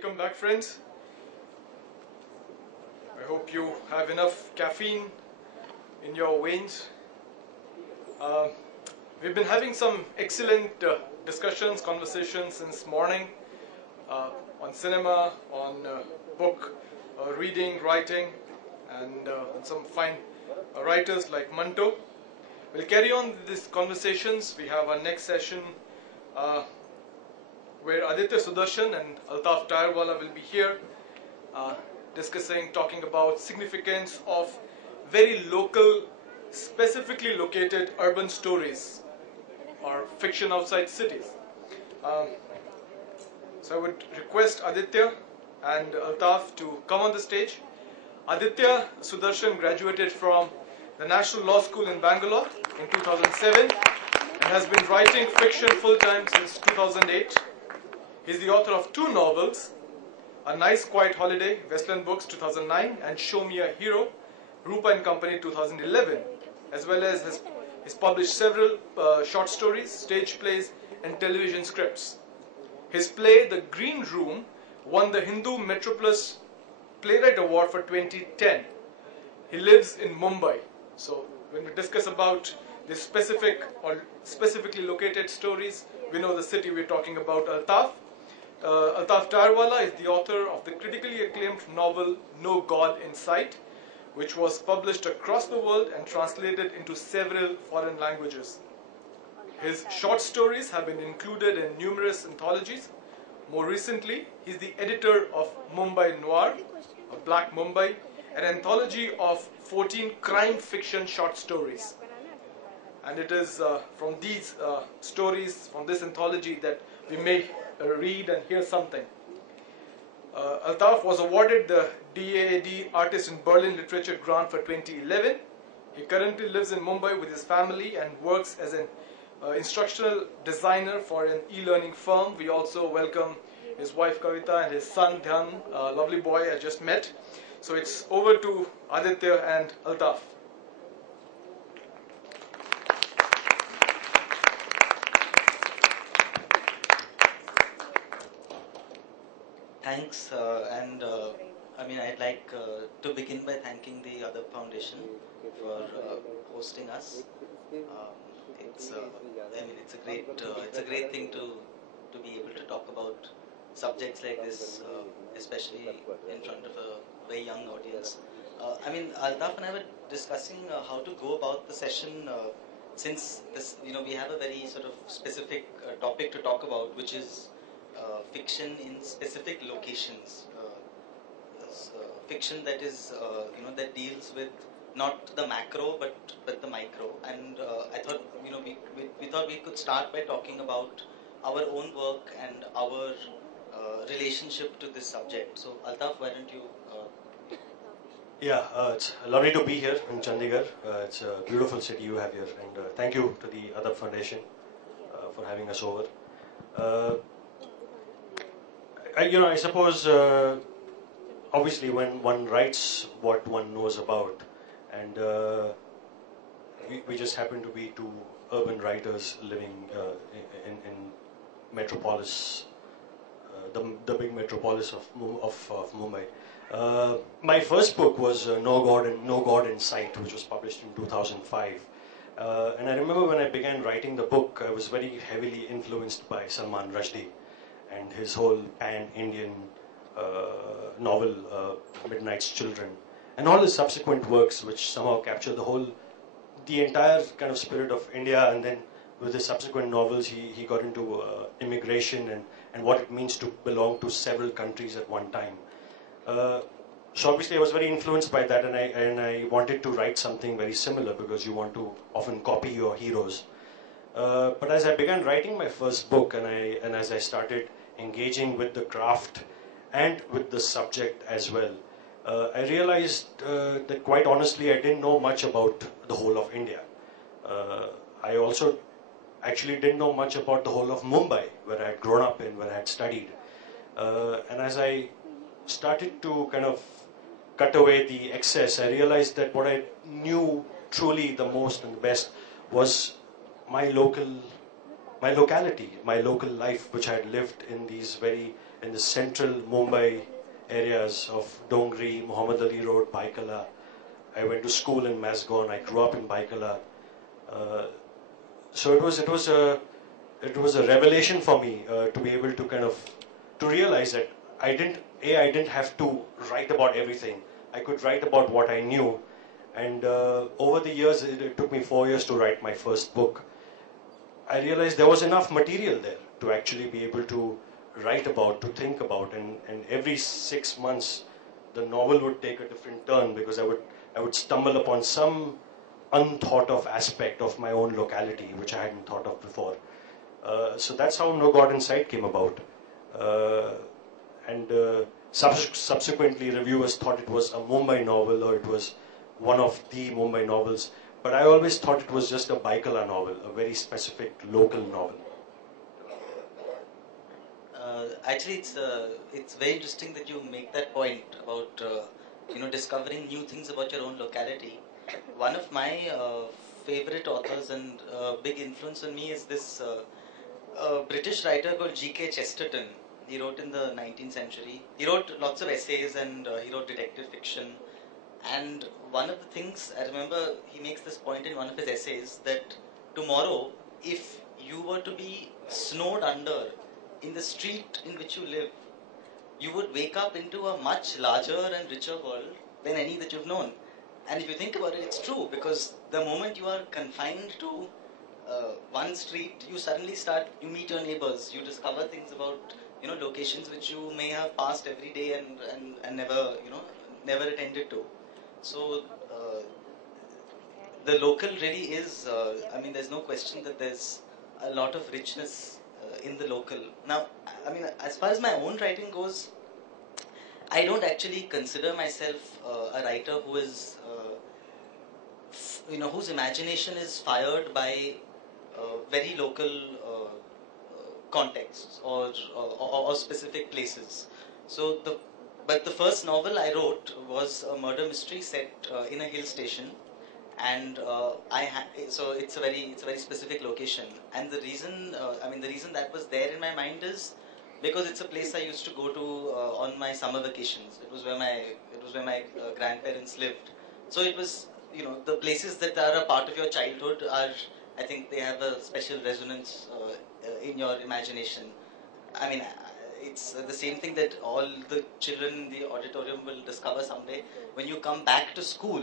Welcome back, friends. I hope you have enough caffeine in your veins. We've been having some excellent discussions, conversations since morning on cinema, on book reading, writing, and on some fine writers like Manto. We'll carry on these conversations. We have our next session where Aditya Sudarshan and Altaf Tyrewala will be here talking about significance of very local, specifically located urban stories or fiction outside cities. So I would request Aditya and Altaf to come on the stage. Aditya Sudarshan graduated from the National Law School in Bangalore in 2007 and has been writing fiction full-time since 2008. He's the author of two novels, A Nice Quiet Holiday, Westland Books 2009, and Show Me a Hero, Rupa and Company 2011, as well as he's published several short stories, stage plays, and television scripts. His play, The Green Room, won the Hindu Metropolis Playwright Award for 2010. He lives in Mumbai. So when we discuss about the specific or specifically located stories, we know the city we're talking about, Altaf. Altaf Tyrewala is the author of the critically acclaimed novel No God in Sight, which was published across the world and translated into several foreign languages. His short stories have been included in numerous anthologies. More recently, he's the editor of Mumbai Noir, or Black Mumbai, an anthology of 14 crime fiction short stories. And it is from these stories, from this anthology, that we may read and hear something. Altaf was awarded the DAAD Artist in Berlin Literature Grant for 2011. He currently lives in Mumbai with his family and works as an instructional designer for an e-learning firm. We also welcome his wife Kavita and his son Dhyan, a lovely boy I just met. So it's over to Aditya and Altaf. Thanks, I'd like to begin by thanking the Other Foundation for hosting us. It's a great thing to be able to talk about subjects like this, especially in front of a very young audience. Altaf and I were discussing how to go about the session since this, we have a very sort of specific topic to talk about, which is fiction in specific locations. Fiction that is, that deals with not the macro but the micro. And I thought, we thought we could start by talking about our own work and our relationship to this subject. So, Altaf, why don't you? It's lovely to be here in Chandigarh. It's a beautiful city you have here, and thank you to the Adab Foundation for having us over. I suppose, obviously, when one writes what one knows about, and we just happen to be two urban writers living in metropolis, the big metropolis of Mumbai. My first book was No God in Sight, which was published in 2005. And I remember when I began writing the book, I was very heavily influenced by Salman Rushdie and his whole pan-Indian novel, Midnight's Children, and all his subsequent works, which somehow capture the entire kind of spirit of India. And then with his subsequent novels, he got into immigration and what it means to belong to several countries at one time. So obviously I was very influenced by that, and I wanted to write something very similar, because you want to often copy your heroes. But as I began writing my first book, and as I started engaging with the craft and with the subject as well, I realized that quite honestly I didn't know much about the whole of India. I also actually didn't know much about the whole of Mumbai, where I had grown up in, where I had studied. And as I started to kind of cut away the excess, I realized that what I knew truly the most and the best was my locality, my local life, which I had lived in these very in the central Mumbai areas of Dongri, Muhammad Ali Road, Baikala. I went to school in Masgone. I grew up in Baikala. So it was a revelation for me to be able to kind of to realize that I didn't have to write about everything. I could write about what I knew, and over the years, it took me 4 years to write my first book. I realized there was enough material there to actually be able to write about, to think about, and every 6 months, the novel would take a different turn because I would stumble upon some unthought of aspect of my own locality, which I hadn't thought of before. So that's how No God in Sight came about. And subsequently, reviewers thought it was a Mumbai novel or it was one of the Mumbai novels. But I always thought it was just a Baikala novel, a very specific local novel. Actually, it's very interesting that you make that point about discovering new things about your own locality. One of my favorite authors and big influence on me is this British writer called G.K. Chesterton. He wrote in the 19th century. He wrote lots of essays and he wrote detective fiction. And one of the things I remember, he makes this point in one of his essays that tomorrow, if you were to be snowed under in the street in which you live, you would wake up into a much larger and richer world than any that you've known. And if you think about it, it's true, because the moment you are confined to one street, you meet your neighbors, you discover things about locations which you may have passed every day and never attended to. So the local really is, there's no question that there's a lot of richness in the local. Now, as far as my own writing goes, I don't actually consider myself a writer who is, whose imagination is fired by very local contexts or specific places. But the first novel I wrote was a murder mystery set in a hill station, and so it's a very specific location. And the reason that was there in my mind is because it's a place I used to go to on my summer vacations. It was where my grandparents lived. So it was, the places that are a part of your childhood are, I think they have a special resonance in your imagination. It's the same thing that all the children in the auditorium will discover someday. When you come back to school,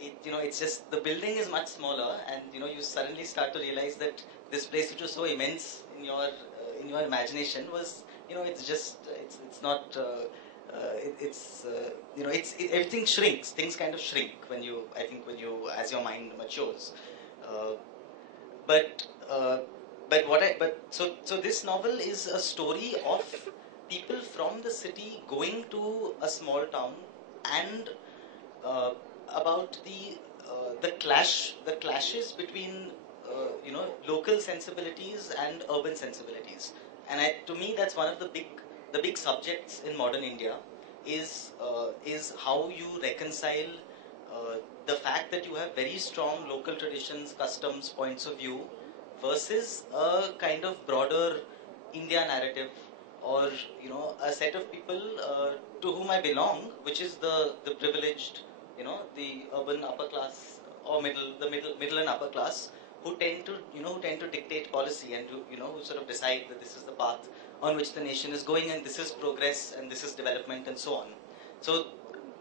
it's just the building is much smaller, and you suddenly start to realize that this place which was so immense in your imagination was, it's not. Everything shrinks. Things kind of shrink when you as your mind matures. So this novel is a story of people from the city going to a small town and about the clashes between local sensibilities and urban sensibilities. And to me, that's one of the big subjects in modern India is how you reconcile the fact that you have very strong local traditions, customs, points of view versus a kind of broader India narrative, or a set of people to whom I belong, which is the privileged, the urban upper class or middle and upper class, who tend to dictate policy and who sort of decide that this is the path on which the nation is going, and this is progress and this is development and so on. So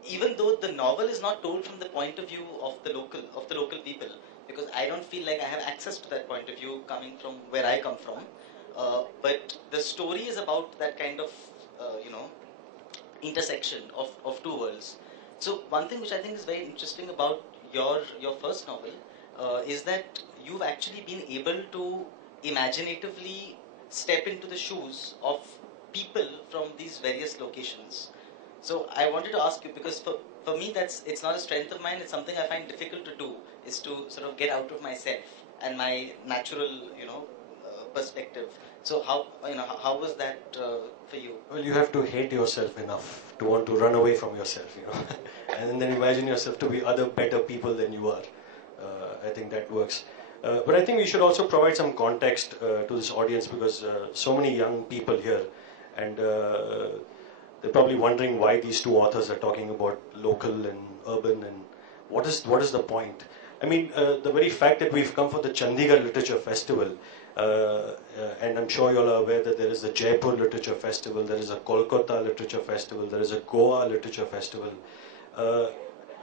even though the novel is not told from the point of view of the local people, because I don't feel like I have access to that point of view coming from where I come from, but the story is about that kind of intersection of two worlds. So one thing which I think is very interesting about your first novel is that you've actually been able to imaginatively step into the shoes of people from these various locations. So I wanted to ask you, because for me it's not a strength of mine, it's something I find difficult to do, is to sort of get out of myself and my natural perspective. So how was that for you? Well, you have to hate yourself enough to want to run away from yourself, and then imagine yourself to be other better people than you are. I think that works. But I think we should also provide some context to this audience, because so many young people here, and they're probably wondering why these two authors are talking about local and urban, and what is the point. I mean, the very fact that we've come for the Chandigarh Literature Festival, and I'm sure you all are aware that there is the Jaipur Literature Festival, there is a Kolkata Literature Festival, there is a Goa Literature Festival.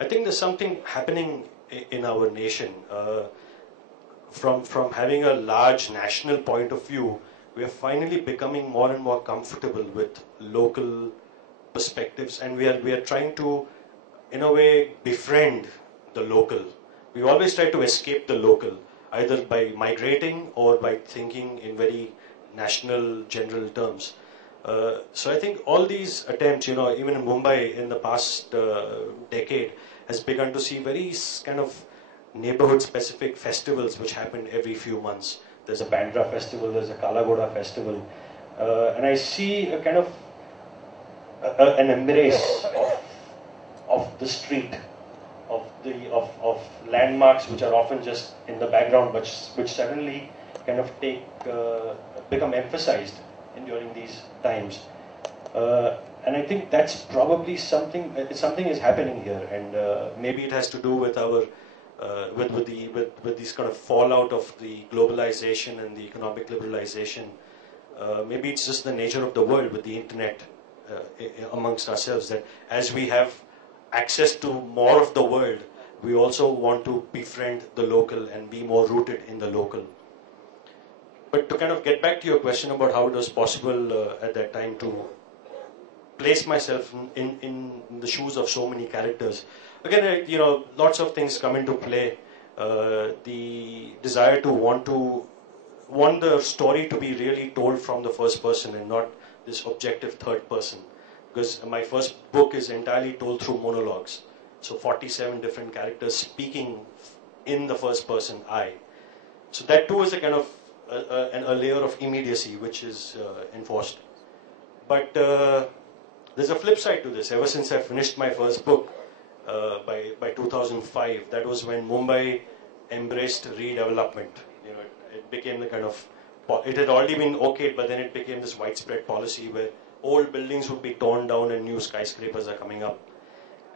I think there's something happening in our nation. From having a large national point of view, we are finally becoming more and more comfortable with local perspectives, and we are trying to, in a way, befriend the local. We always try to escape the local, either by migrating or by thinking in very national, general terms. So I think all these attempts, even in Mumbai in the past decade, has begun to see very kind of neighborhood-specific festivals which happen every few months. There's a Bandra festival, there's a Kalagoda festival, and I see a kind of an embrace of the street, of landmarks which are often just in the background, but which suddenly kind of become emphasized during these times. And I think that's probably something is happening here, and maybe it has to do with our with these kind of fallout of the globalization and the economic liberalization. Maybe it's just the nature of the world with the internet amongst ourselves, that as we have access to more of the world, we also want to befriend the local and be more rooted in the local. But to kind of get back to your question about how it was possible at that time to place myself in the shoes of so many characters. Again, lots of things come into play. The desire to want the story to be really told from the first person and not this objective third person. Because my first book is entirely told through monologues. So 47 different characters speaking in the first person, I. So that too is a kind of a layer of immediacy which is enforced. But there's a flip side to this. Ever since I finished my first book by 2005, that was when Mumbai embraced redevelopment. It became the kind of, it had already been okayed, but then it became this widespread policy where old buildings would be torn down and new skyscrapers are coming up.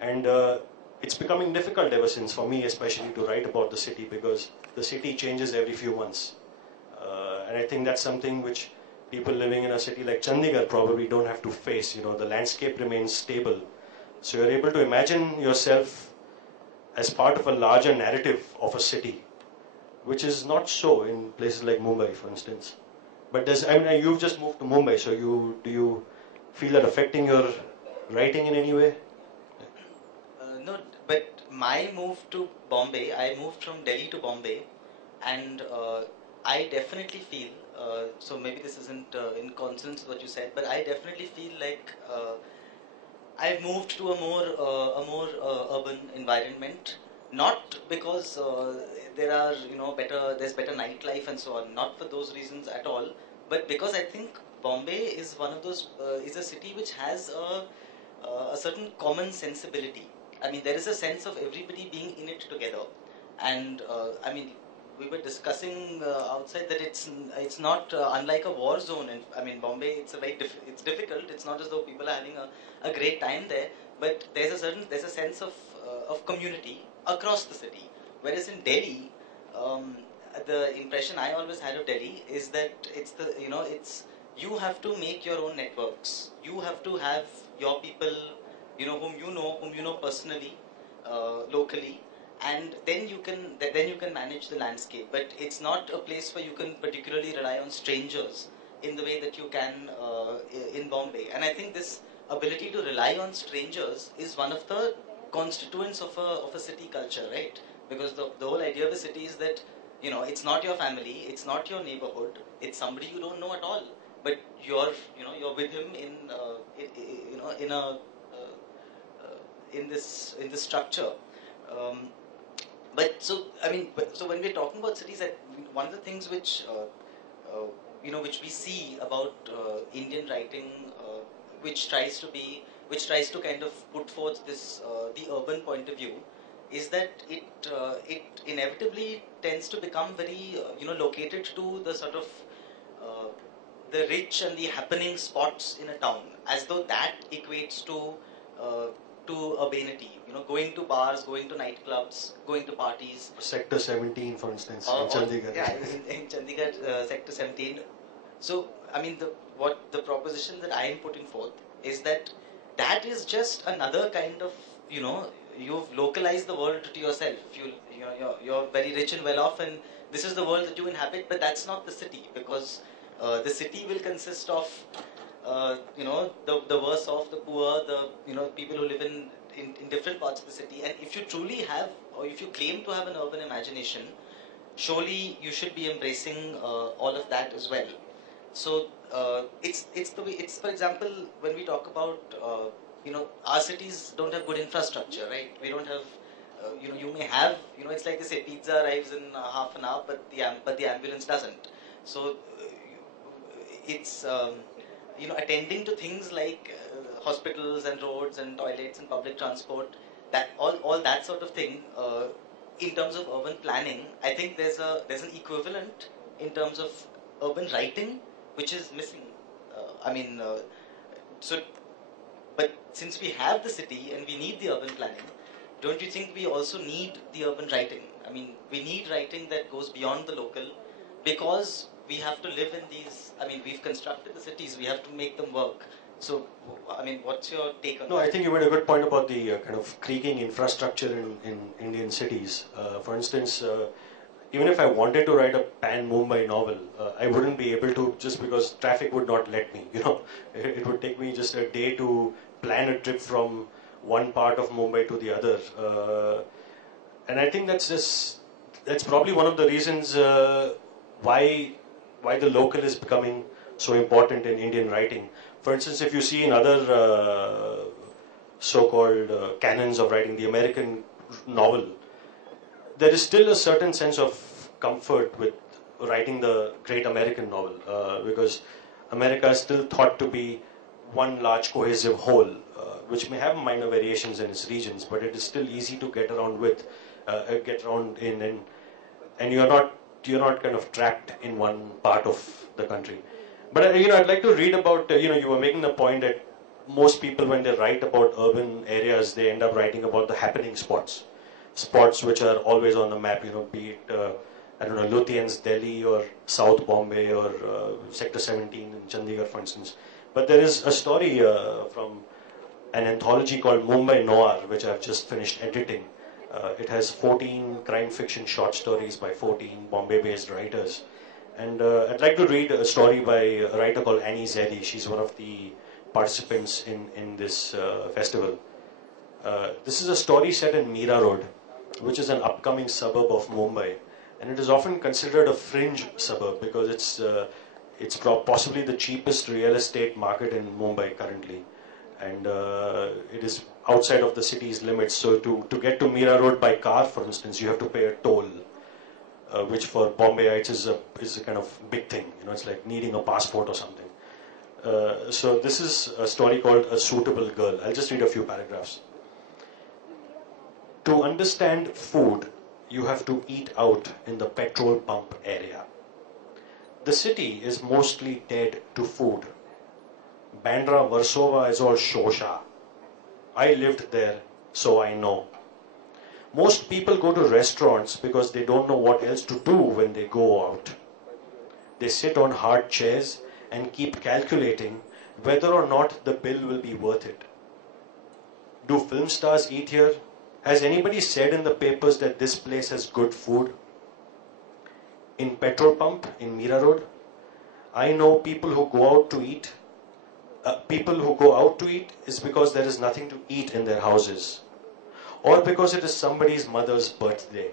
And it's becoming difficult ever since, for me especially, to write about the city, because the city changes every few months. And I think that's something which people living in a city like Chandigarh probably don't have to face. The landscape remains stable. So you're able to imagine yourself as part of a larger narrative of a city, which is not so in places like Mumbai, for instance. But you've just moved to Mumbai, so do you feel that affecting your writing in any way? No, but my move to Bombay, I moved from Delhi to Bombay, and I definitely feel, so maybe this isn't in consonance with what you said, but I definitely feel like I've moved to a more urban environment, not because there's better nightlife and so on, not for those reasons at all, but because I think Bombay is one of those is a city which has a certain common sensibility. I mean, there is a sense of everybody being in it together, and I mean, we were discussing outside that it's not unlike a war zone. And I mean, Bombay, it's it's difficult. It's not as though people are having a great time there, but there's a sense of community across the city. Whereas in Delhi, the impression I always had of Delhi is that it's you have to make your own networks. You have to have your people, whom you know personally, locally, and then you can manage the landscape. But it's not a place where you can particularly rely on strangers in the way that you can in Bombay. And I think this ability to rely on strangers is one of the constituents of a city culture, right? Because the whole idea of a city is that it's not your family, it's not your neighborhood, it's somebody you don't know at all, but you're with him in this structure. But so when we're talking about cities, one of the things which which we see about Indian writing, which tries to kind of put forth this the urban point of view, is that it inevitably tends to become very located to the sort of the rich and the happening spots in a town, as though that equates to urbanity. You know, going to bars, going to nightclubs, going to parties. Sector 17, for instance, in Or Chandigarh. yeah, in Chandigarh, Sector 17. So, I mean, the proposition that I am putting forth is that that is just another kind of, you know, you've localized the world to yourself. You're very rich and well off, and this is the world that you inhabit, but that's not the city, because the city will consist of, you know, the worse off, the poor, the, you know, people who live in different parts of the city. And if you truly have, or if you claim to have an urban imagination, surely you should be embracing all of that as well. So it's the way, it's, for example, when we talk about you know, our cities don't have good infrastructure, right? We don't have you know, you may have, you know, it's like they say, pizza arrives in half an hour, but the ambulance doesn't. So it's you know, attending to things like hospitals and roads and toilets and public transport, that all that sort of thing. In terms of urban planning, I think there's an equivalent in terms of urban writing, which is missing. I mean, so, but since we have the city and we need the urban planning, don't you think we also need the urban writing? I mean, we need writing that goes beyond the local, because we have to live in these. I mean, we've constructed the cities, we have to make them work. So, I mean, what's your take on that? No, I think you made a good point about the kind of creaking infrastructure in Indian cities. For instance, even if I wanted to write a pan-Mumbai novel, I wouldn't be able to, just because traffic would not let me. You know, it would take me just a day to plan a trip from one part of Mumbai to the other. And I think that's probably one of the reasons why the local is becoming so important in Indian writing. For instance, if you see in other so-called canons of writing, the American novel, there is still a certain sense of comfort with writing the great American novel, because America is still thought to be one large cohesive whole, which may have minor variations in its regions, but it is still easy to get around with, and you're not kind of trapped in one part of the country. But you know, I'd like to read about, you know, you were making the point that most people, when they write about urban areas, they end up writing about the happening spots which are always on the map, you know, be it I don't know, Lutyens, Delhi, or South Bombay, or Sector 17 in Chandigarh, for instance. But there is a story from an anthology called Mumbai Noir, which I've just finished editing. It has 14 crime fiction short stories by 14 Bombay-based writers. And I'd like to read a story by a writer called Annie Zedi. She's one of the participants in this festival. This is a story set in Meera Road, which is an upcoming suburb of Mumbai. And it is often considered a fringe suburb because it's possibly the cheapest real estate market in Mumbai currently. And it is outside of the city's limits. So to get to Meera Road by car, for instance, you have to pay a toll. Which for Bombayites is a kind of big thing. You know, it's like needing a passport or something. So this is a story called A Suitable Girl. I'll just read a few paragraphs. To understand food, you have to eat out in the petrol pump area. The city is mostly dead to food. Bandra Warsaw is all shosha. I lived there, so I know. Most people go to restaurants because they don't know what else to do when they go out. They sit on hard chairs and keep calculating whether or not the bill will be worth it. Do film stars eat here? Has anybody said in the papers that this place has good food? In petrol pump in Meera Road, I know people who go out to eat. People who go out to eat is because there is nothing to eat in their houses, or because it is somebody's mother's birthday.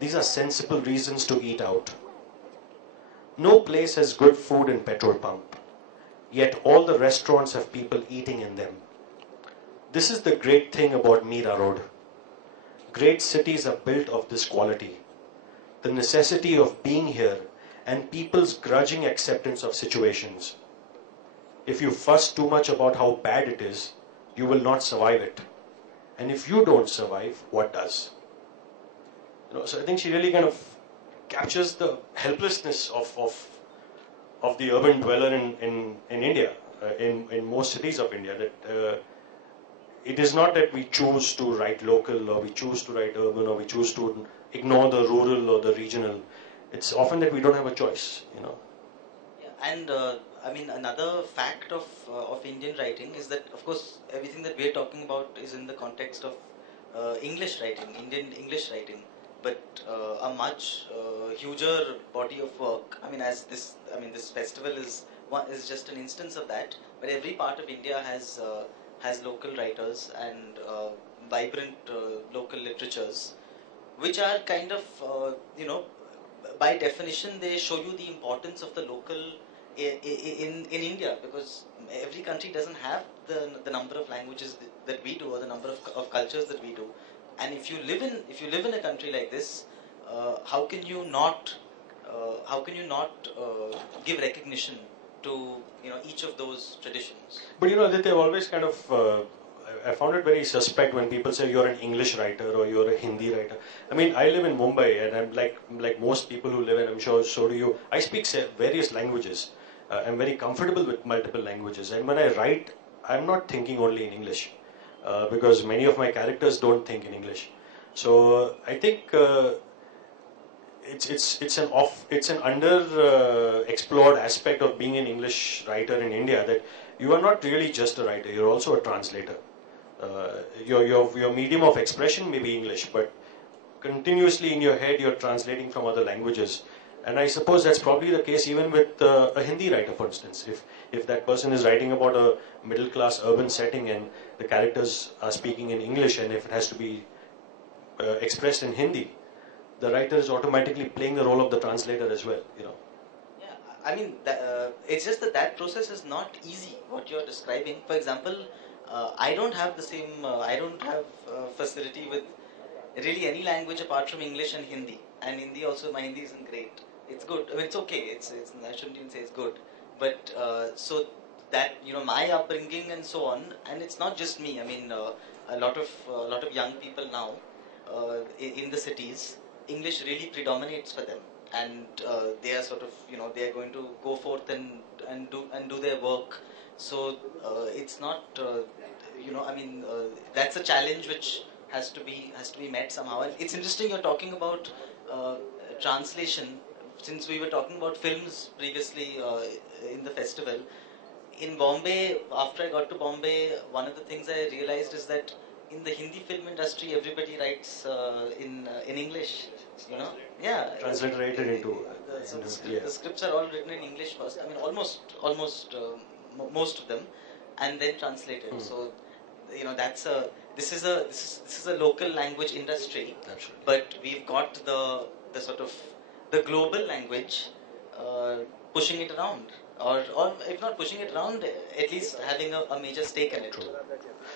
These are sensible reasons to eat out. No place has good food in petrol pump, yet all the restaurants have people eating in them. This is the great thing about Meera Road. Great cities are built of this quality. The necessity of being here and people's grudging acceptance of situations. If you fuss too much about how bad it is, you will not survive it. And if you don't survive, what does? You know, so I think she really kind of captures the helplessness of the urban dweller in India, in most cities of India, that it is not that we choose to write local or we choose to write urban or we choose to ignore the rural or the regional. It's often that we don't have a choice, you know. Yeah, and I mean, another fact of Indian writing is that, of course, everything that we're talking about is in the context of English writing, Indian English writing, but a much huger body of work. I mean, this festival is just an instance of that. But every part of India has local writers and vibrant local literatures, which are kind of by definition they show you the importance of the local in India, because every country doesn't have the number of languages that we do, or the number of cultures that we do. And if you live in a country like this, how can you not give recognition to each of those traditions? But you know that they've always kind of. I found it very suspect when people say you're an English writer or you're a Hindi writer. I mean, I live in Mumbai, and I'm like most people who live, and I'm sure so do you. I speak various languages. I'm very comfortable with multiple languages, and when I write, I'm not thinking only in English, because many of my characters don't think in English. So I think it's an under explored aspect of being an English writer in India, that you are not really just a writer, you're also a translator. Your medium of expression may be English, but continuously in your head you're translating from other languages. And I suppose that's probably the case even with a Hindi writer, for instance. If that person is writing about a middle class urban setting and the characters are speaking in English, and if it has to be expressed in Hindi, the writer is automatically playing the role of the translator as well, you know. Yeah, I mean, it's just that process is not easy, what you're describing. For example, I don't have the same, I don't have facility with really any language apart from English and Hindi. And Hindi also, my Hindi isn't great. It's good. I mean, it's okay. I shouldn't even say it's good. But so that, my upbringing and so on, and it's not just me. I mean, a lot of young people now in the cities, English really predominates for them, and they are sort of, they are going to go forth and do their work. So it's not, I mean, that's a challenge which has to be met somehow. And it's interesting you're talking about translation, since we were talking about films previously in the festival. In Bombay, after I got to Bombay, one of the things I realized is that in the Hindi film industry, everybody writes in English. Yeah, Transliterated into. The scripts are all written in English first. I mean, almost most of them, and then translated. So, that's this is a local language industry. Absolutely. But we've got the sort of the global language pushing it around, or if not pushing it around, at least having a major stake in it. True.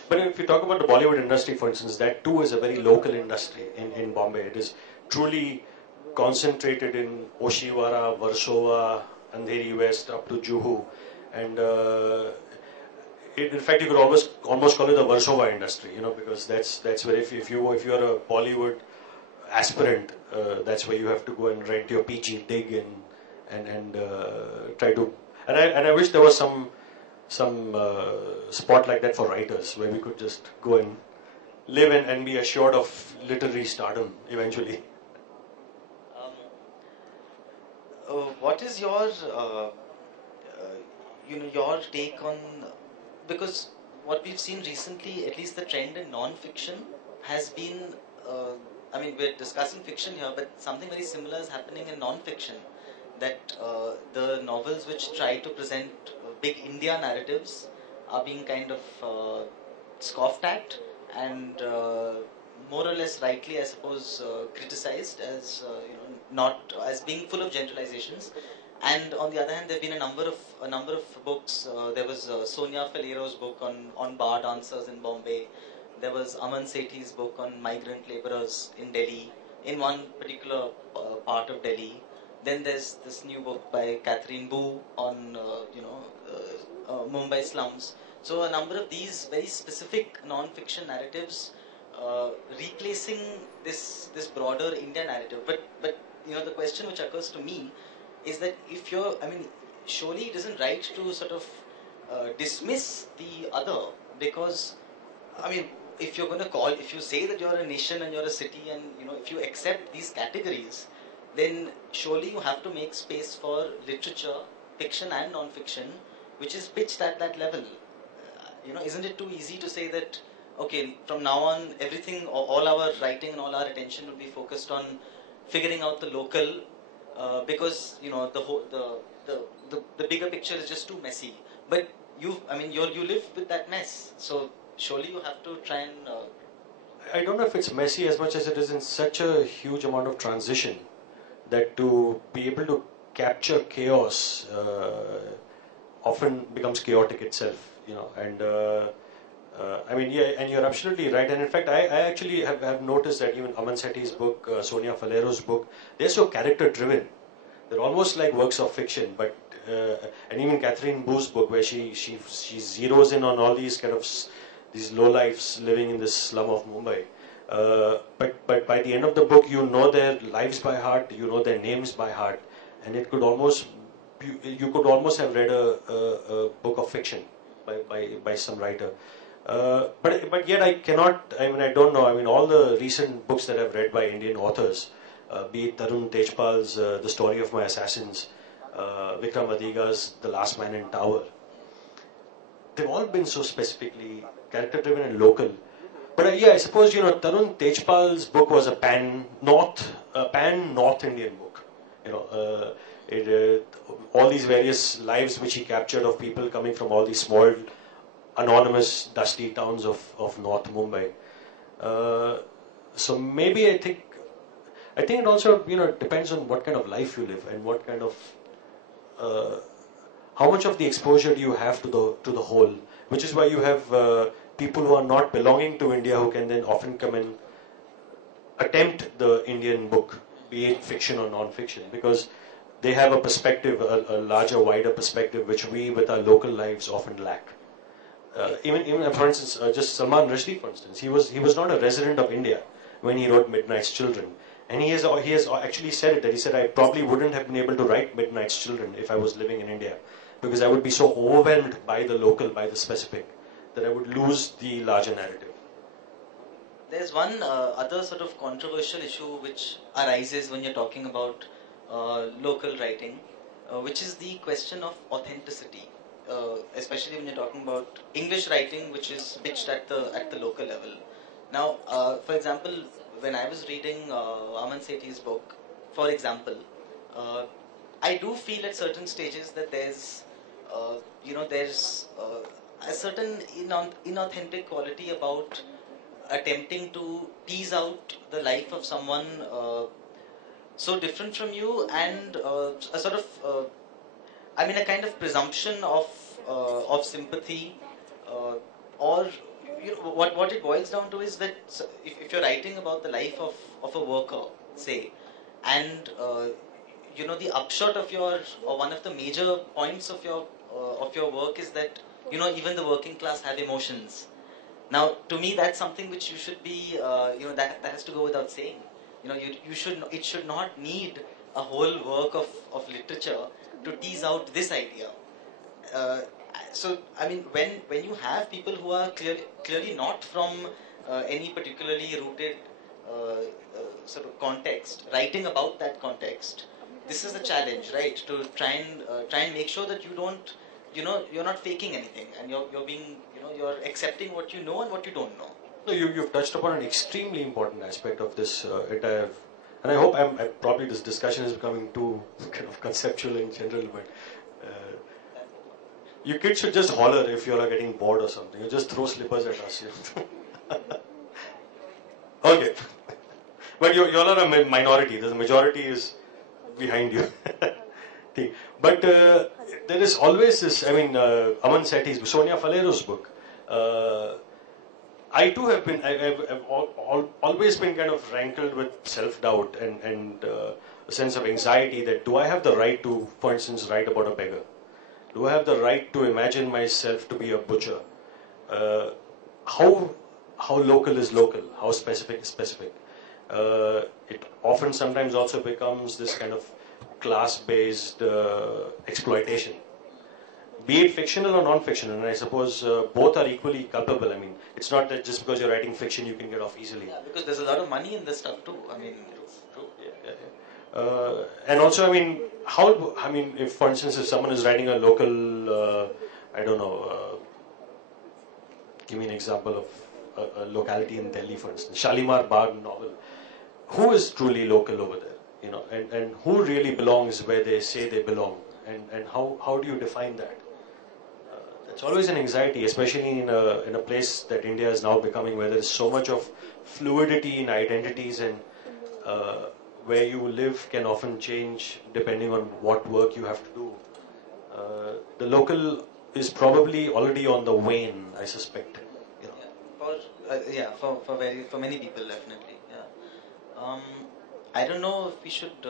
But if you talk about the Bollywood industry, for instance, that too is a very local industry in Bombay. It is truly concentrated in Oshiwara, Warsaw, Andheri West, up to Juhu, and in fact, you could almost call it the Warsaw industry, because that's where if you're a Bollywood aspirant, that's where you have to go and rent your PG dig and try to. And I wish there was some spot like that for writers, where we could just go and live and be assured of literary stardom eventually. What is your your take on, because what we've seen recently, at least the trend in non-fiction has been, I mean, we're discussing fiction here, but something very similar is happening in non-fiction, that the novels which try to present big India narratives are being kind of scoffed at and more or less rightly, I suppose, criticized as not as being full of generalizations. And on the other hand, there have been a number of books. There was Sonia Falero's book on bar dancers in Bombay. There was Aman Sethi's book on migrant laborers in Delhi, in one particular part of Delhi. Then there's this new book by Catherine Boo on Mumbai slums. So a number of these very specific non-fiction narratives replacing this broader India narrative. But the question which occurs to me is that if you're, I mean, surely it isn't right to sort of dismiss the other, because I mean, if you say that you're a nation and you're a city, and if you accept these categories, then surely you have to make space for literature, fiction and non-fiction, which is pitched at that level. Isn't it too easy to say that, okay, from now on, everything, all our writing and all our attention will be focused on figuring out the local, because the whole the bigger picture is just too messy. But you live with that mess, so surely you have to try and. I don't know if it's messy as much as it is in such a huge amount of transition that to be able to capture chaos often becomes chaotic itself, and and you're absolutely right. And in fact, I actually have noticed that even Aman Sethi's book, Sonia Falero's book, they're so character driven. They're almost like works of fiction, but and even Catherine Boo's book, where she zeroes in on all these kind of these lowlifes living in this slum of Mumbai. But by the end of the book, you know their lives by heart, you know their names by heart, and it could almost you could almost have read a book of fiction by some writer. But yet I cannot. I don't know. All the recent books that I've read by Indian authors, be it Tarun Tejpal's The Story of My Assassins, Vikram Adiga's The Last Man in Tower, they've all been so specifically character-driven and local. But I suppose Tarun Tejpal's book was a pan North Indian book. All these various lives which he captured of people coming from all these small, anonymous, dusty towns of North Mumbai. So maybe I think it also depends on what kind of life you live and what kind of how much of the exposure do you have to the whole, which is why you have people who are not belonging to India who can then often come and attempt the Indian book, be it fiction or non-fiction, because they have a perspective, a larger, wider perspective, which we with our local lives often lack. Even for instance, just Salman Rushdie, for instance, he was not a resident of India when he wrote Midnight's Children. And he has actually said it, that he said, I probably wouldn't have been able to write Midnight's Children if I was living in India, because I would be so overwhelmed by the local, by the specific, that I would lose the larger narrative. There's one other sort of controversial issue which arises when you're talking about local writing, which is the question of authenticity, especially when you're talking about English writing, which is pitched at the local level. Now, for example, when I was reading Aman Sethi's book, for example, I do feel at certain stages that there's a certain inauthentic quality about attempting to tease out the life of someone so different from you, and a sort of a kind of presumption of sympathy, or what it boils down to is that if you're writing about the life of a worker, say, and the upshot of one of the major points of your work is that even the working class have emotions. Now, to me, that's something which you should be that has to go without saying. It should not need a whole work of literature to tease out this idea. So, when you have people who are clearly not from any particularly rooted sort of context, writing about that context, this is a challenge, right? To try and make sure that you don't, you're not faking anything, and you're being, you're accepting what you know and what you don't know. No, you've touched upon an extremely important aspect of this entire, and I hope probably this discussion is becoming too kind of conceptual in general, but you kids should just holler if you are getting bored or something. You just throw slippers at us. Okay, but you all are a minority. The majority is behind you. But there is always this. Aman Sethi's, Sonia Falero's book. I too have been. I've always been kind of rankled with self-doubt and a sense of anxiety that do I have the right to, for instance, write about a beggar? Do I have the right to imagine myself to be a butcher? How local is local? How specific is specific? It often sometimes also becomes this kind of class-based exploitation, be it fictional or non-fictional, and I suppose both are equally culpable. I mean, it's not that just because you're writing fiction you can get off easily. Yeah, because there's a lot of money in this stuff too. I mean, it's true. And also, I mean, if for instance, if someone is writing a local, I don't know, give me an example of a locality in Delhi, for instance, Shalimar Bagh novel. Who is truly local over there? You know, and who really belongs where they say they belong? And how do you define that? It's always an anxiety, especially in a place that India is now becoming, where there is so much of fluidity in identities, and where you live can often change depending on what work you have to do. The local is probably already on the wane, I suspect. You know. For many people, definitely. Yeah. I don't know if we should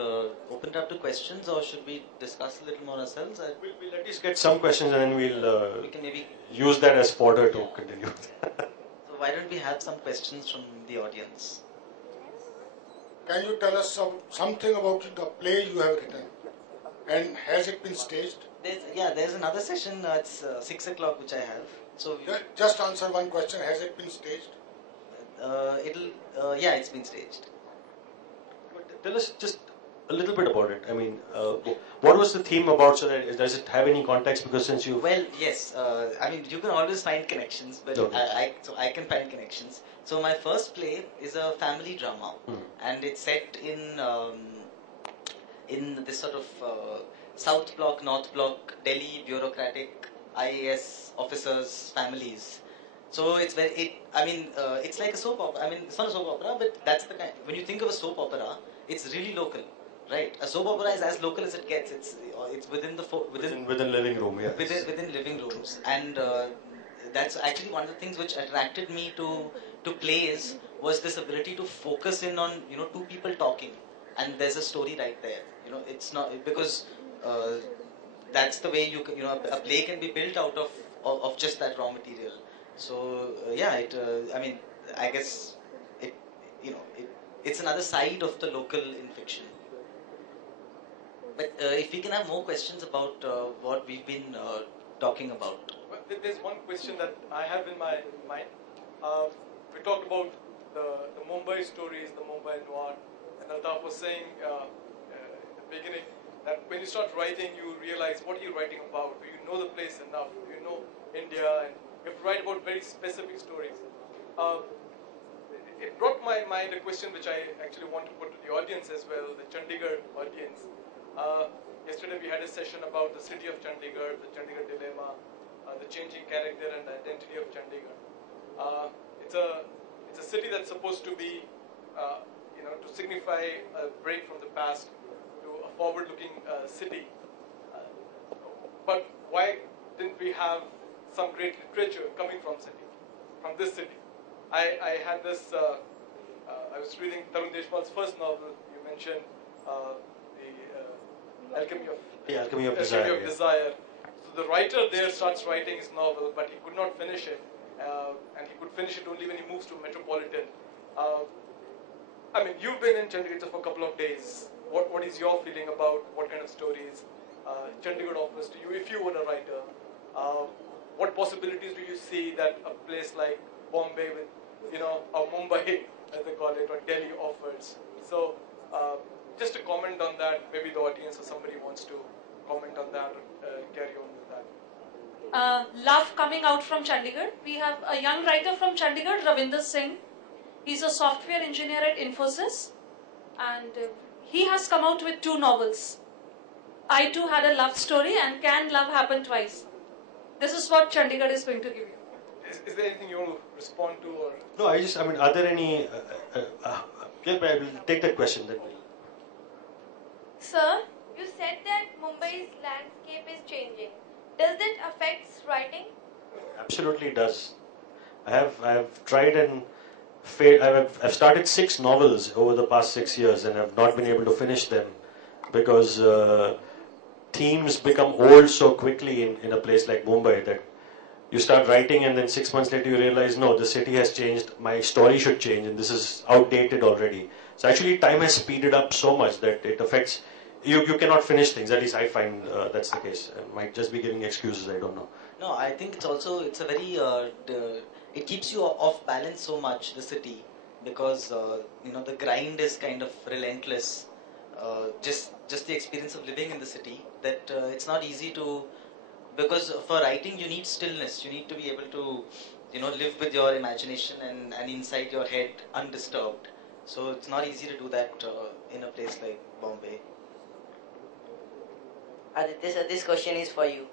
open it up to questions, or should we discuss a little more ourselves? We'll at least get some questions, and then we can maybe use that as fodder to continue. So why don't we have some questions from the audience? Can you tell us something about the play you have written, and has it been staged? There's another session. It's 6 o'clock, which I have. So just answer one question. Has it been staged? It's been staged. But tell us just a little bit about it. I mean, what was the theme about? So that, does it have any context? Because since you yes. I mean, you can always find connections, but okay. I can find connections. So my first play is a family drama, and it's set in this sort of South Block, North Block, Delhi bureaucratic IAS officers' families. So it's it's like a soap opera. I mean, it's not a soap opera, but that's the kind. When you think of a soap opera, it's really local, right? A soap opera is as local as it gets. It's within living room, yeah. Within living rooms, and that's actually one of the things which attracted me to plays, was this ability to focus in on two people talking, and there's a story right there. It's not because that's the way a play can be built out of just that raw material. So I guess it's another side of the local in fiction. But if we can have more questions about what we've been talking about. Well, there's one question that I have in my mind. We talked about the Mumbai stories, the Mumbai noir, and Altaf was saying in the beginning that when you start writing, you realize what you're writing about. Do you know the place enough? Do you know India? And you have to write about very specific stories. It brought to my mind a question which I actually want to put to the audience as well, the Chandigarh audience. Yesterday we had a session about the city of Chandigarh, the Chandigarh dilemma, the changing character and identity of Chandigarh. It's a city that's supposed to be, to signify a break from the past to a forward-looking city. But why didn't we have some great literature coming from this city? I had this. I was reading Tarun Deshpal's first novel. You mentioned the Alchemy of Desire. So the writer there starts writing his novel, but he could not finish it, and he could finish it only when he moves to Metropolitan. I mean, you've been in Chandigarh for a couple of days. What is your feeling about what kind of stories Chandigarh offers to you if you were a writer? What possibilities do you see that a place like Bombay with, or Mumbai, as they call it, or Delhi offers? So, just to comment on that, maybe the audience or somebody wants to comment on that or carry on with that. Love coming out from Chandigarh. We have a young writer from Chandigarh, Ravinder Singh. He's a software engineer at Infosys, and he has come out with 2 novels. I Too Had a Love Story and Can Love Happen Twice. This is what Chandigarh is going to give you. Is there anything you want to respond to? Or? No, are there any... I will take that question then. Sir, you said that Mumbai's landscape is changing. Does it affect writing? Absolutely does. I have tried and failed. I've started 6 novels over the past 6 years, and I've not been able to finish them because themes become old so quickly in a place like Mumbai that you start writing and then 6 months later you realize, no, the city has changed, my story should change, and this is outdated already. So actually time has speeded up so much that it affects you cannot finish things. At least I find that's the case. I might just be giving excuses. I don't know. No, I think it's a very it keeps you off balance so much, the city, because the grind is kind of relentless. Just the experience of living in the city, that it's not easy to, because for writing you need stillness. You need to be able to live with your imagination and inside your head undisturbed. So it's not easy to do that in a place like Bombay. Aditya sir, this question is for you.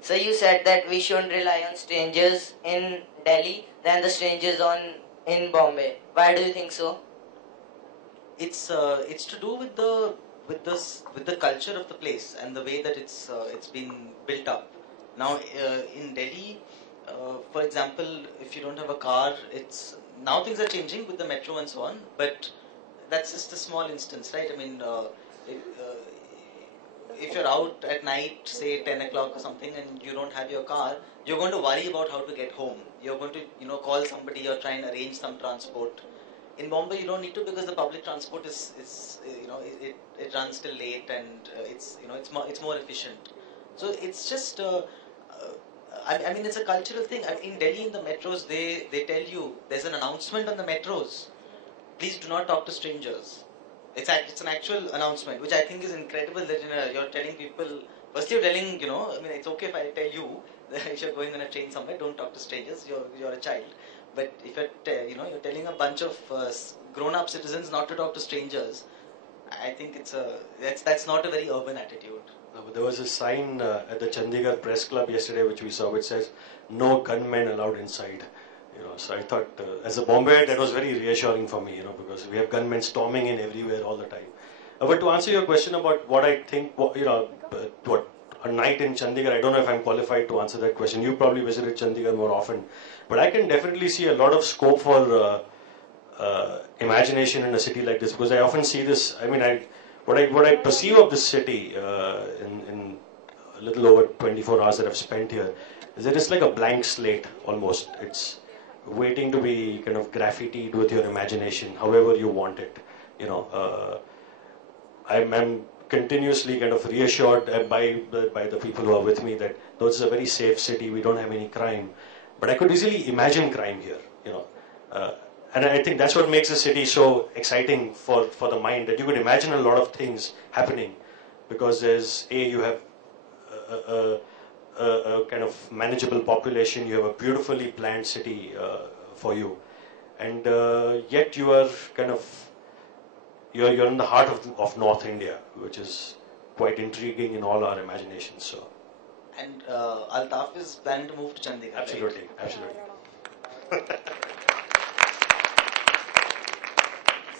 So you said that we shouldn't rely on strangers in Delhi than the strangers in Bombay. Why do you think so? It's to do with the culture of the place and the way that it's been built up. Now in Delhi, for example, if you don't have a car, now things are changing with the metro and so on. But that's just a small instance, right? I mean, if you're out at night, say 10 o'clock or something, and you don't have your car, you're going to worry about how to get home. You're going to call somebody or try and arrange some transport. In Bombay, you don't need to, because the public transport is it runs till late, and it's more efficient. So it's just I mean, it's a cultural thing. In Delhi, in the metros, they tell you, there's an announcement on the metros: please do not talk to strangers. It's an actual announcement, which I think is incredible, that you're telling people. First, you're telling, I mean, it's okay if I tell you that if you're going on a train somewhere, don't talk to strangers. You're a child. But if you're telling a bunch of grown-up citizens not to talk to strangers, I think that's not a very urban attitude. There was a sign at the Chandigarh Press Club yesterday, which we saw, which says "No gunmen allowed inside." So I thought, as a Bombayite, that was very reassuring for me, because we have gunmen storming in everywhere all the time. But to answer your question about what I think, what a night in Chandigarh, I don't know if I'm qualified to answer that question. You probably visited Chandigarh more often, but I can definitely see a lot of scope for imagination in a city like this, because I often see this. I mean, what I perceive of this city in a little over 24 hours that I've spent here is that it's like a blank slate almost. It's waiting to be kind of graffitied with your imagination, however you want it. I'm continuously kind of reassured by the people who are with me that though it's a very safe city, we don't have any crime, but I could easily imagine crime here. And I think that's what makes the city so exciting for the mind, that you could imagine a lot of things happening, because you have a kind of manageable population, you have a beautifully planned city for you, and yet you are kind of you're in the heart of North India, which is quite intriguing in all our imaginations. So, and Altaf is planning to move to Chandigarh. Absolutely, right? absolutely.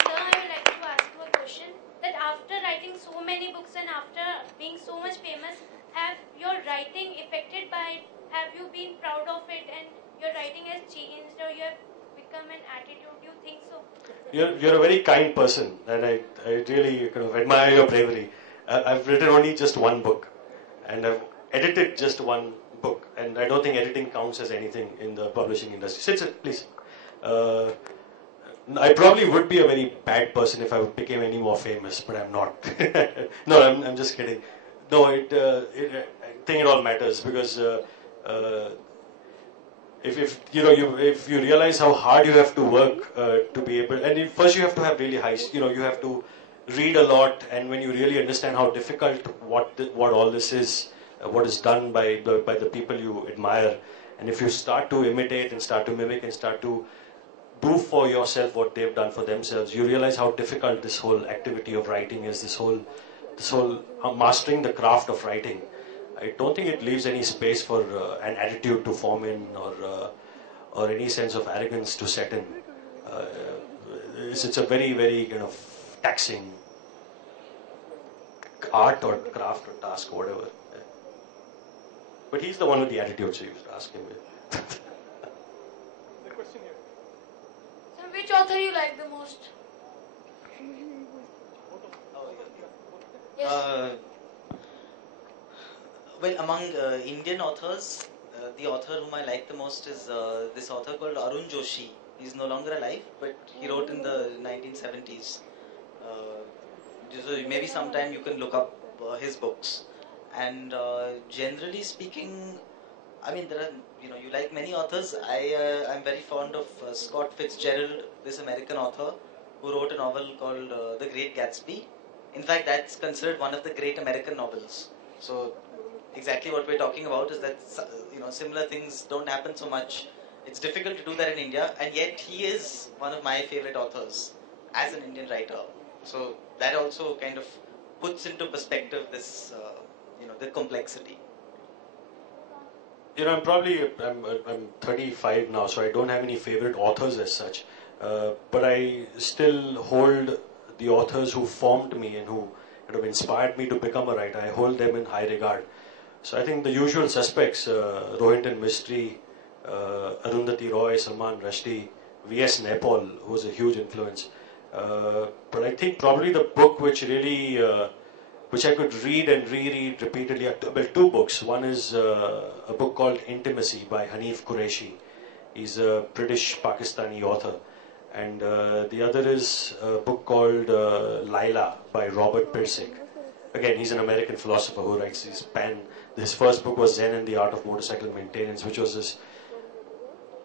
Sir, I would like to ask you a question. That after writing so many books and after being so much famous, have your writing affected by it? Have you been proud of it and your writing has changed, or you have become an attitude? Do you think so? You're a very kind person, and I really kind of admire your bravery. I've written only just one book, and I've edited just one book, and I don't think editing counts as anything in the publishing industry. Sit, please. I probably would be a very bad person if I became any more famous, but I'm not. No, I'm just kidding. No, I think it all matters, because if you realize how hard you have to work to be able, and first you have to have really high, you have to read a lot, and when you really understand how difficult what all this is, what is done by the people you admire, and if you start to imitate and start to mimic and start to do for yourself what they've done for themselves, you realize how difficult this whole activity of writing is, this whole mastering the craft of writing. I don't think it leaves any space for an attitude to form in, or any sense of arrogance to set in. It's a very, very kind of taxing art or craft or task or whatever. But he's the one with the attitude, so you should ask him. The question here. So, which author you like the most? Yes. Well, among Indian authors, the author whom I like the most is this author called Arun Joshi. He's no longer alive, but he wrote in the 1970s. so maybe sometime you can look up his books. And generally speaking, I mean, there are, you like many authors. I'm very fond of Scott Fitzgerald, this American author who wrote a novel called The Great Gatsby. In fact, that's considered one of the great American novels. So exactly what we're talking about is that similar things don't happen so much. It's difficult to do that in India, and yet he is one of my favorite authors as an Indian writer. So that also kind of puts into perspective this, the complexity. I'm 35 now, so I don't have any favorite authors as such. But I still hold the authors who formed me and who kind of inspired me to become a writer. I hold them in high regard. So I think the usual suspects, Rohinton Mistry, Arundhati Roy, Salman Rushdie, V.S. Naipaul, who was a huge influence. But I think probably the book which really, which I could read and reread repeatedly, well, two books. One is a book called Intimacy by Hanif Qureshi. He's a British Pakistani author. And the other is a book called Laila by Robert Pirsig. Again, he's an American philosopher who writes his first book was Zen and the Art of Motorcycle Maintenance, which was this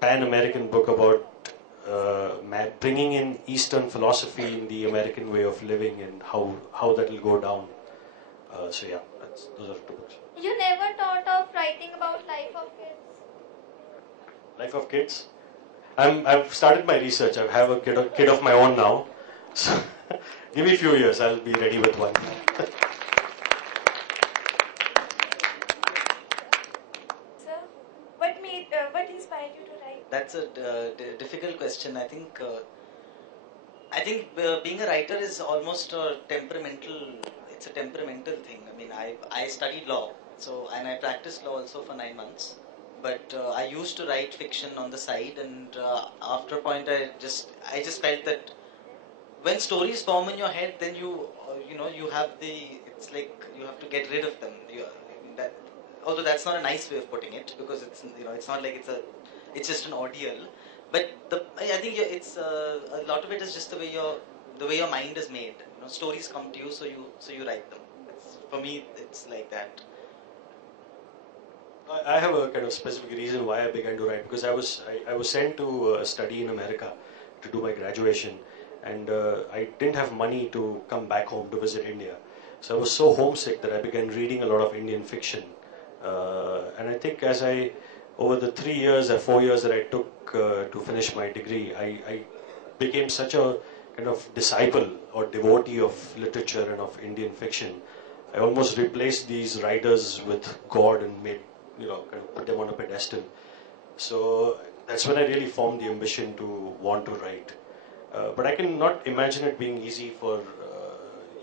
pan-American book about bringing in Eastern philosophy in the American way of living and how that will go down. So yeah, those are two books. You never thought of writing about life of kids? Life of kids? I've started my research. I have a kid of my own now. So give me a few years, I'll be ready with one. Sir, what inspired you to write? That's a difficult question. I think being a writer is almost a temperamental. It's a temperamental thing. I mean, I studied law, and I practiced law also for 9 months. But I used to write fiction on the side, and after a point, I just felt that when stories form in your head, then you have it's like you have to get rid of them. Although that's not a nice way of putting it, because it's not like it's just an ordeal. But I think it's a lot of it is just the way your mind is made. Stories come to you, so you write them. For me, it's like that. I have a kind of specific reason why I began to write, because I was sent to study in America to do my graduation, and I didn't have money to come back home to visit India. So I was so homesick that I began reading a lot of Indian fiction. And I think over the 4 years that I took to finish my degree, I became such a kind of disciple or devotee of literature and of Indian fiction. I almost replaced these writers with God and kind of put them on a pedestal. So that's when I really formed the ambition to want to write. But I cannot imagine it being easy for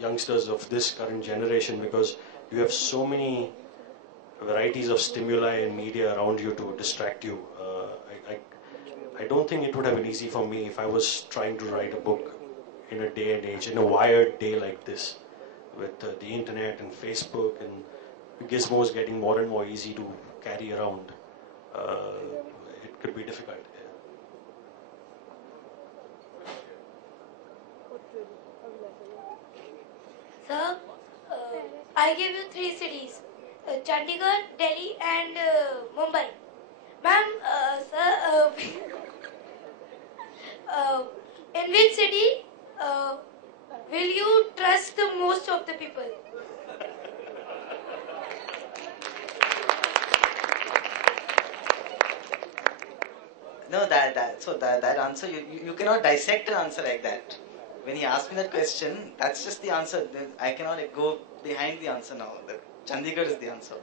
youngsters of this current generation, because you have so many varieties of stimuli and media around you to distract you. I don't think it would have been easy for me if I was trying to write a book in a day and age, in a wired day like this, with the internet and Facebook and gizmos getting more and more easy to carry around. It could be difficult. Sir, I give you 3 cities: Chandigarh, Delhi, and Mumbai. Ma'am, sir, in which city will you trust the most of the people? No, that answer, you cannot dissect an answer like that. When he asked me that question, that's just the answer. I cannot go behind the answer now. Chandigarh is the answer.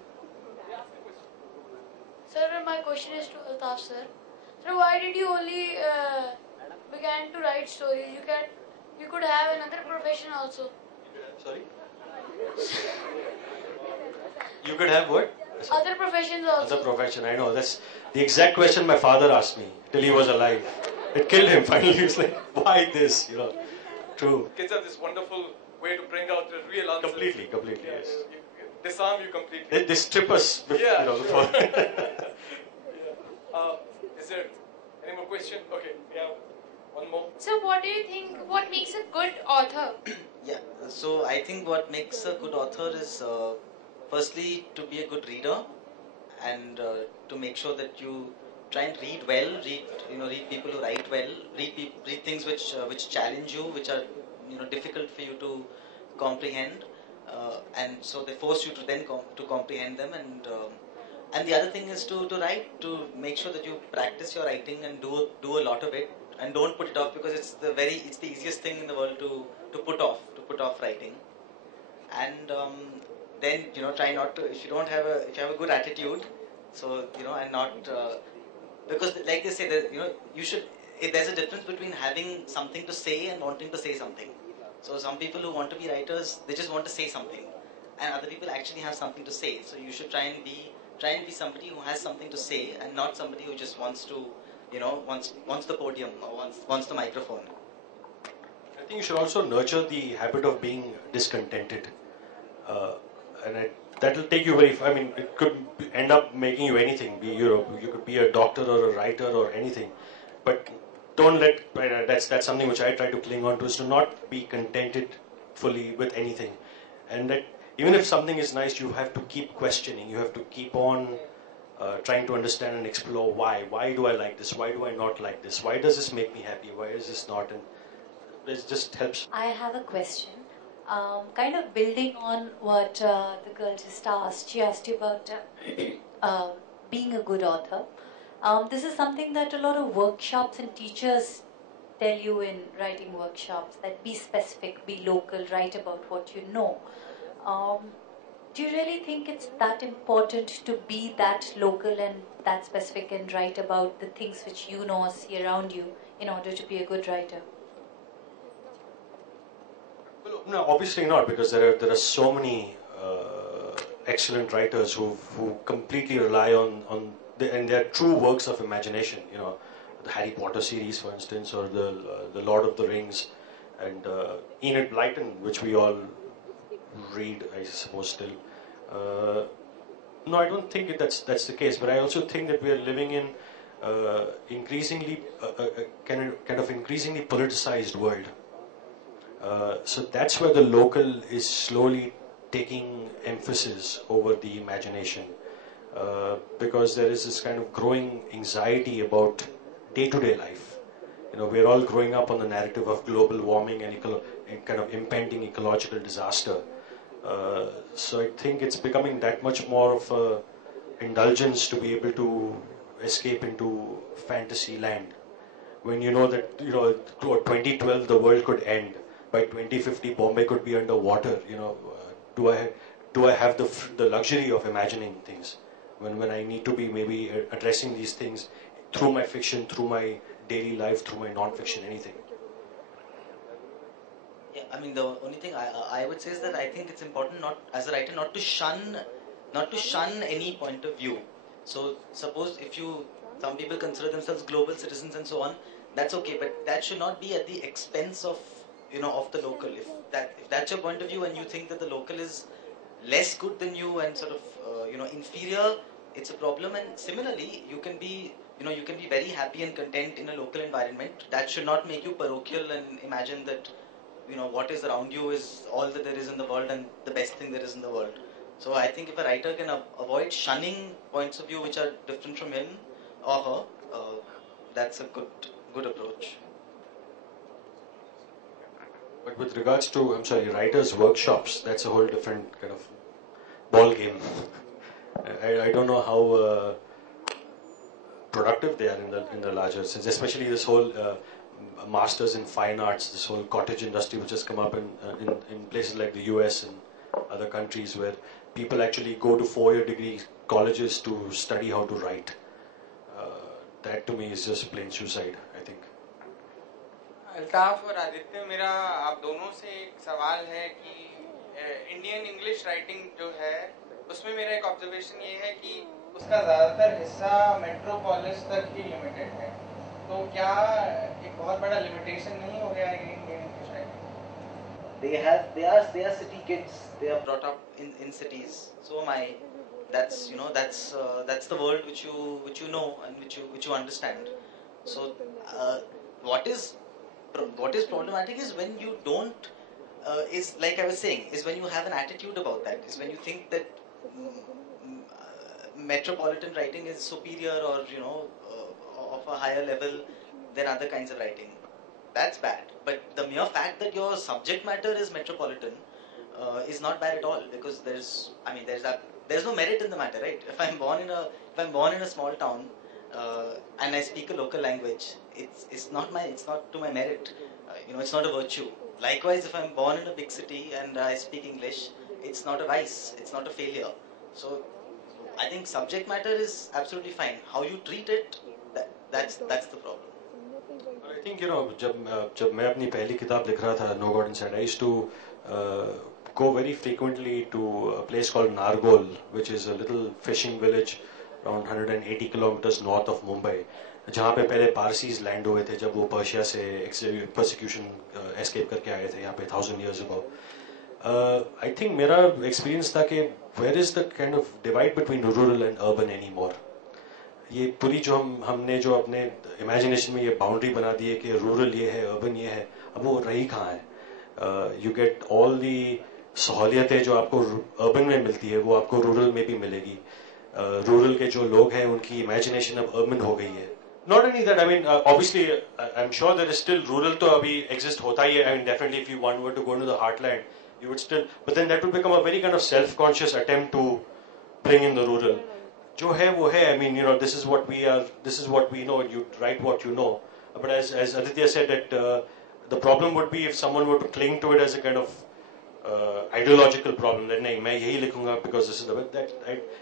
Sir, my question is to Altaf sir. Sir, why did you only began to write stories? You could have another profession also. Sorry? You could have what? Other professions also. Other profession, I know. That's the exact question my father asked me till he was alive. It killed him. Finally, he was like, why this? True. Kids have this wonderful way to bring out the real answers. Completely, yes. Disarm you completely. They strip us before. Is there any more question? Okay, we have one more. So what do you think, what makes a good author? Yeah, so I think what makes a good author is firstly to be a good reader, and to make sure that you try and read well, read people who write well, read things which challenge you, which are difficult for you to comprehend, and so they force you to then to comprehend them, and the other thing is to write, to make sure that you practice your writing and do a lot of it, and don't put it off, because it's the easiest thing in the world to put off writing. And then try not to, if you have a good attitude, so and not because like they say that you should, there's a difference between having something to say and wanting to say something. So some people who want to be writers, they just want to say something, and other people actually have something to say. So you should try and be somebody who has something to say, and not somebody who just wants to wants the podium, or wants the microphone. I think you should also nurture the habit of being discontented. And that will take you very far. I mean, it could end up making you anything. You could be a doctor or a writer or anything, but don't let that's something which I try to cling on to, is to not be contented fully with anything, and that even if something is nice, you have to keep questioning. You have to keep on trying to understand and explore why. Why do I like this? Why do I not like this? Why does this make me happy? Why is this not? And it just helps. I have a question. Kind of building on what the girl just asked. She asked you about being a good author. This is something that a lot of workshops and teachers tell you in writing workshops, that be specific, be local, write about what you know. Do you really think it's that important to be that local and that specific and write about the things which you know or see around you in order to be a good writer? No, obviously not, because there are so many excellent writers who completely rely on and they are true works of imagination. The Harry Potter series, for instance, or the Lord of the Rings, and Enid Blyton, which we all read, I suppose, still. No, I don't think that's the case. But I also think that we are living in increasingly kind of increasingly politicized world. So that's where the local is slowly taking emphasis over the imagination, because there is this kind of growing anxiety about day-to-day life. We're all growing up on the narrative of global warming and kind of impending ecological disaster. So I think it's becoming that much more of a indulgence to be able to escape into fantasy land. When you know that 2012 the world could end, by 2050 Bombay could be underwater. Do I have the luxury of imagining things when I need to be maybe addressing these things through my fiction, through my daily life, through my non-fiction, anything? Yeah, I mean, the only thing I would say is that I think it's important, not as a writer, not to shun any point of view. So suppose some people consider themselves global citizens and so on, that's okay, but that should not be at the expense of of the local. If that's your point of view, and you think that the local is less good than you and sort of inferior, it's a problem. And similarly, you can be very happy and content in a local environment. That should not make you parochial and imagine that what is around you is all that there is in the world and the best thing there is in the world. So I think if a writer can avoid shunning points of view which are different from him or her, that's a good approach. But with regards to, I'm sorry, writers' workshops, that's a whole different kind of ball game. I don't know how productive they are in the larger sense, especially this whole masters in fine arts, this whole cottage industry which has come up in places like the US and other countries, where people actually go to 4-year degree colleges to study how to write. That to me is just plain suicide, I think. Altaf और आदित्य, मेरा आप दोनों से एक सवाल है कि Indian English writing जो है उसमें मेरा एक ऑब्जर्वेशन ये है कि उसका ज़्यादातर हिस्सा मेट्रोपोलिस तक ही लिमिटेड है, तो क्या एक बहुत बड़ा लिमिटेशन नहीं हो गया है Indian English writing? They are city kids. They are brought up in cities. So am I. That's that's the world which you know and which you understand. So what is problematic is when you don't is, like I was saying, is when you have an attitude about that, is when you think that metropolitan writing is superior or, of a higher level than other kinds of writing. That's bad. But the mere fact that your subject matter is metropolitan is not bad at all, because there's no merit in the matter, right? If I'm born in a small town and I speak a local language, it's not to my merit. It's not a virtue. Likewise, if I'm born in a big city and I speak English, it's not a vice. It's not a failure. So I think subject matter is absolutely fine. How you treat it, that's the problem. I think जब मैं अपनी पहली किताब लिख रहा था No God Inside, I used to go very frequently to a place called Nargol, which is a little fishing village around 180 kilometers north of Mumbai, जहाँ पे पहले पारसीज लैंड हुए थे जब वो पर्शिया से persecution escape करके आए थे यहाँ पे 1000 years ago. I think मेरा experience था कि where is the kind of divide between rural and urban anymore? ये पूरी जो हमने जो अपने इमेजिनेशन में ये बाउंड्री बना दी है कि रूरल ये है, अर्बन ये है, अब वो रही कहाँ है? यू गेट ऑल दी सहूलियतें जो आपको अर्बन में मिलती है वो आपको रूरल में भी मिलेगी. रूरल के जो लोग हैं उनकी इमेजिनेशन अब अर्बन हो गई है. Not only that, I mean, obviously, I'm sure there is still rural तो अभी exist होता ही है. I mean, definitely, if you were to go into the heartland, you would still, but then that would become a very kind of self-conscious attempt to bring in the rural. जो है वो है. I mean, this is what we are. This is what we know. You write what you know. But as Aditya said, that the problem would be if someone were to cling to it as a kind of ideological problem. That नहीं मैं यही लिखूंगा because this is the that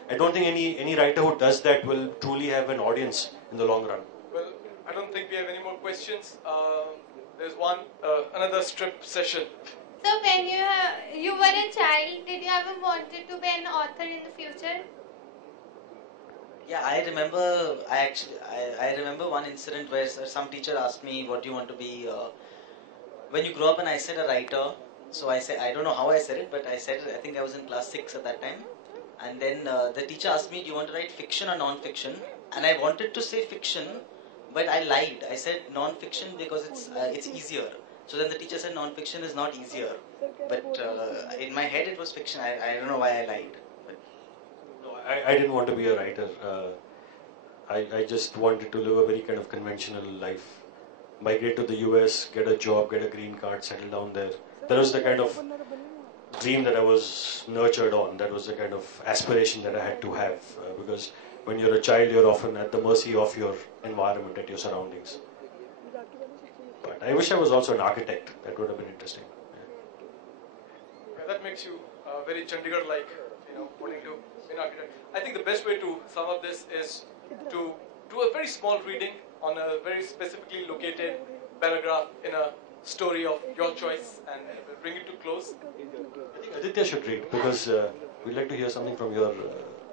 I don't think any writer who does that will truly have an audience in the long run. Well, I don't think we have any more questions. There's another strip session. So when you were a child, did you ever wanted to be an author in the future? Yeah, I remember. I remember one incident where some teacher asked me, "What do you want to be when you grow up?" And I said, "A writer." So I said, I don't know how I said it, but I said, I think I was in class 6 at that time. And then the teacher asked me, "Do you want to write fiction or non-fiction?" And I wanted to say fiction, but I lied. I said non-fiction because it's easier. So then the teacher said non-fiction is not easier. But in my head it was fiction. I don't know why I lied. I didn't want to be a writer. I just wanted to live a very kind of conventional life. Migrate to the US, get a job, get a green card, settle down there. That was the kind of dream that I was nurtured on. That was the kind of aspiration that I had to have. Because when you're a child, you're often at the mercy of your environment, at your surroundings. But I wish I was also an architect. That would have been interesting. Yeah, that makes you very Chandigarh-like, wanting to be an architect. I think the best way to sum up this is to do a very small reading on a very specifically located paragraph in a story of your choice, and we'll bring it to close. I think Aditya should read because we'd like to hear something from your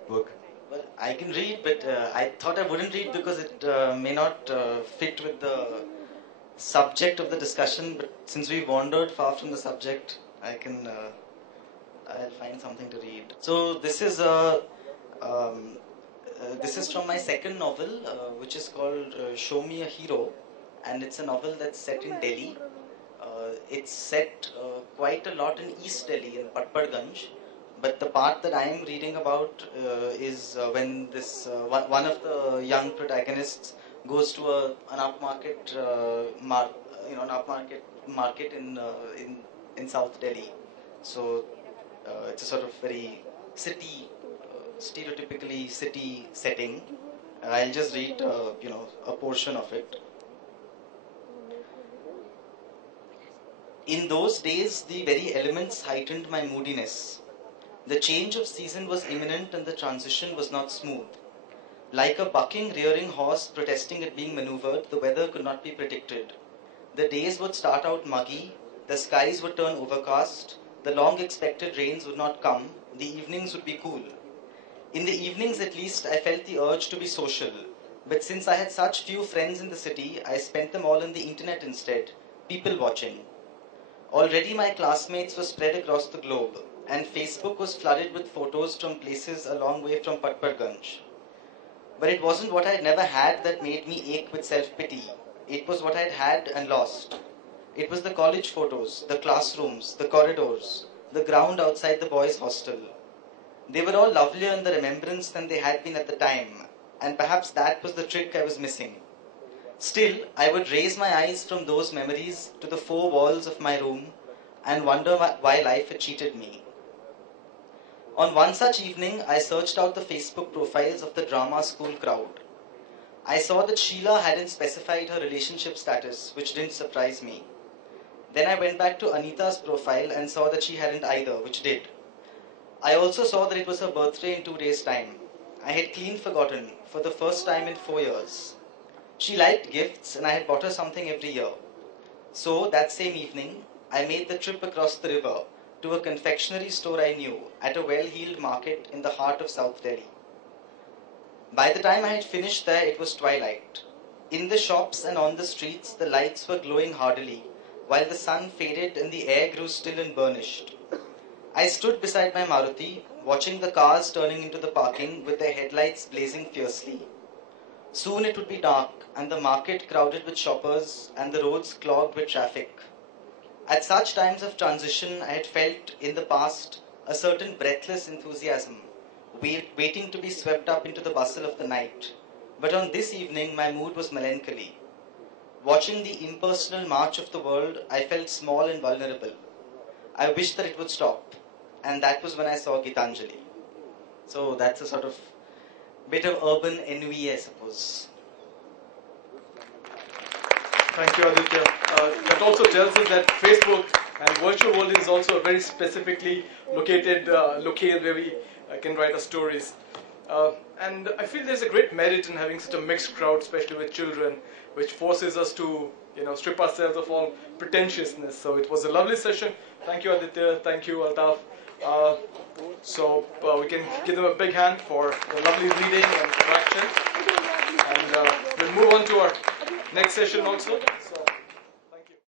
work. Well, I can read, but I thought I wouldn't read because it may not fit with the subject of the discussion. But since we wandered far from the subject, I'll find something to read. So this is from my second novel, which is called Show Me a Hero, and it's a novel that's set in Delhi. It's set quite a lot in East Delhi, in Patparganj. But the part that I am reading about is when this one of the young protagonists goes to an upmarket market in South Delhi. So it's a sort of very stereotypically city setting. I'll just read a portion of it. In those days, the very elements heightened my moodiness. The change of season was imminent and the transition was not smooth. Like a bucking, rearing horse protesting at being maneuvered, the weather could not be predicted. The days would start out muggy, the skies would turn overcast, the long-expected rains would not come, the evenings would be cool. In the evenings at least, I felt the urge to be social. But since I had such few friends in the city, I spent them all on the internet instead, people watching. Already my classmates were spread across the globe, and Facebook was flooded with photos from places a long way from Patparganj. But it wasn't what I had never had that made me ache with self-pity. It was what I had had and lost. It was the college photos, the classrooms, the corridors, the ground outside the boys' hostel. They were all lovelier in the remembrance than they had been at the time, and perhaps that was the trick I was missing. Still, I would raise my eyes from those memories to the four walls of my room and wonder why life had cheated me. On one such evening, I searched out the Facebook profiles of the drama school crowd. I saw that Sheila hadn't specified her relationship status, which didn't surprise me. Then I went back to Anita's profile and saw that she hadn't either, which did. I also saw that it was her birthday in 2 days' time. I had clean forgotten, for the first time in 4 years. She liked gifts and I had bought her something every year. So, that same evening, I made the trip across the river to a confectionery store I knew at a well-heeled market in the heart of South Delhi. By the time I had finished there, it was twilight. In the shops and on the streets, the lights were glowing hardily, while the sun faded and the air grew still and burnished. I stood beside my Maruti, watching the cars turning into the parking with their headlights blazing fiercely. Soon it would be dark, and the market crowded with shoppers and the roads clogged with traffic. At such times of transition, I had felt in the past a certain breathless enthusiasm, waiting to be swept up into the bustle of the night. But on this evening, my mood was melancholy. Watching the impersonal march of the world, I felt small and vulnerable. I wished that it would stop, and that was when I saw Gitanjali. So that's a sort of bit of urban ennui, I suppose. Thank you, Aditya. That also tells us that Facebook and virtual world is also a very specifically located locale where we can write our stories. And I feel there's a great merit in having such a mixed crowd, especially with children, which forces us to, strip ourselves of all pretentiousness. So it was a lovely session. Thank you, Aditya. Thank you, Altaf. So we can give them a big hand for the lovely reading and interaction. And we'll move on to our next session also. So.